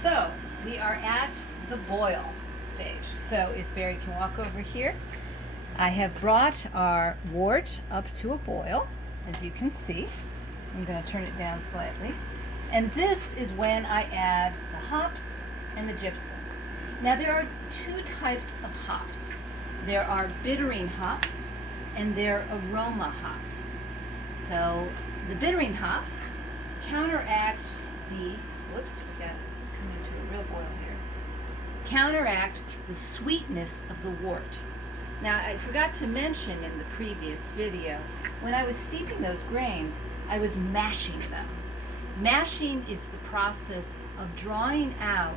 So we are at the boil stage. So if Barry can walk over here, I have brought our wort up to a boil, as you can see. I'm going to turn it down slightly. And this is when I add the hops and the gypsum. Now there are two types of hops. There are bittering hops and there are aroma hops. So the bittering hops counteract the, whoops, we got coming to a real boil here, counteract the sweetness of the wort. Now I forgot to mention in the previous video, when I was steeping those grains, I was mashing them. Mashing is the process of drawing out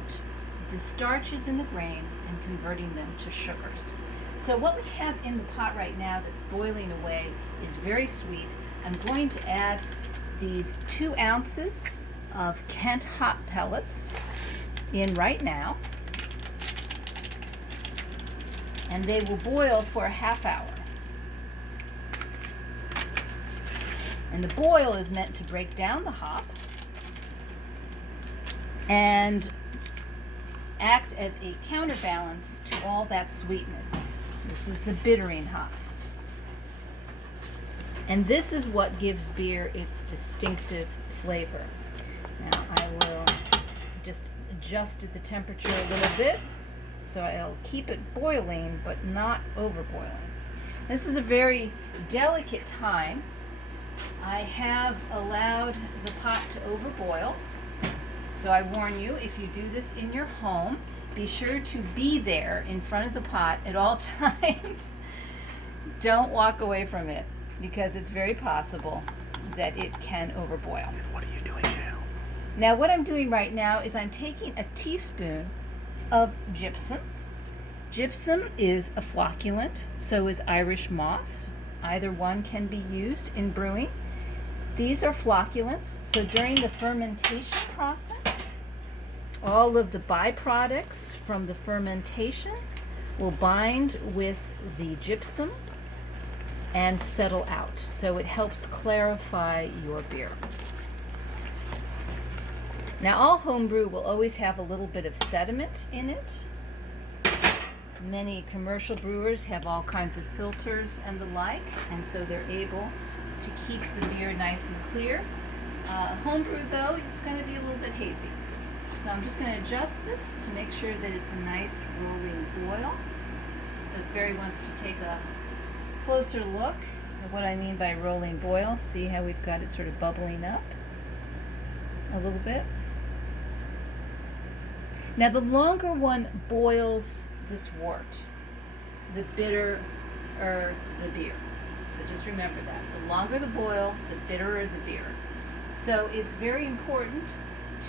the starches in the grains and converting them to sugars. So what we have in the pot right now that's boiling away is very sweet. I'm going to add these 2 ounces of Kent hop pellets in right now. And they will boil for a half hour. And the boil is meant to break down the hop and act as a counterbalance to all that sweetness. This is the bittering hops. And this is what gives beer its distinctive flavor. Now I will just adjust the temperature a little bit so I'll keep it boiling but not overboiling. This is a very delicate time. I have allowed the pot to overboil. So I warn you, if you do this in your home, be sure to be there in front of the pot at all times. Don't walk away from it because it's very possible that it can overboil. What are you doing now? Now what I'm doing right now is I'm taking a teaspoon of gypsum. Gypsum is a flocculant, so is Irish moss. Either one can be used in brewing. These are flocculants, so during the fermentation process, all of the byproducts from the fermentation will bind with the gypsum and settle out. So it helps clarify your beer. Now all homebrew will always have a little bit of sediment in it. Many commercial brewers have all kinds of filters and the like, and so they're able to keep the beer nice and clear. Homebrew though, it's going to be a little bit hazy. So I'm just going to adjust this to make sure that it's a nice rolling boil. So if Barry wants to take a closer look at what I mean by rolling boil, see how we've got it sort of bubbling up a little bit. Now the longer one boils this wort, the bitterer the beer. So just remember that. The longer the boil, the bitterer the beer. So it's very important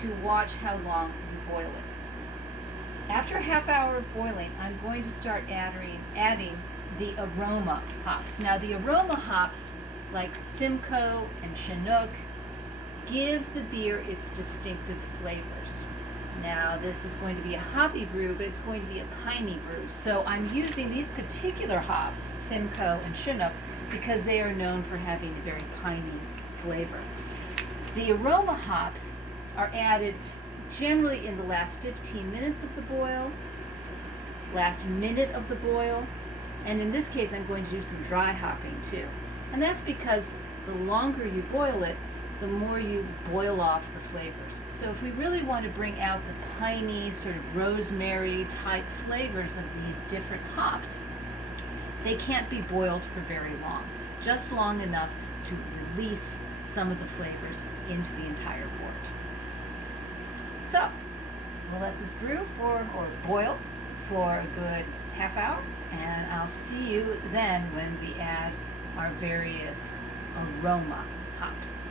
to watch how long you boil it. After a half hour of boiling, I'm going to start adding the aroma hops. Now the aroma hops, like Simcoe and Chinook, give the beer its distinctive flavors. Now this is going to be a hoppy brew, but it's going to be a piney brew. So I'm using these particular hops, Simcoe and Chinook, because they are known for having a very piney flavor. The aroma hops are added generally in the last 15 minutes of the boil, last minute of the boil, and in this case I'm going to do some dry hopping too. And that's because the longer you boil it, the more you boil off the flavors. So if we really want to bring out the piney, sort of rosemary type flavors of these different hops, they can't be boiled for very long, just long enough to release some of the flavors into the entire wort. So we'll let this brew or boil for a good half hour, and I'll see you then when we add our various aroma hops.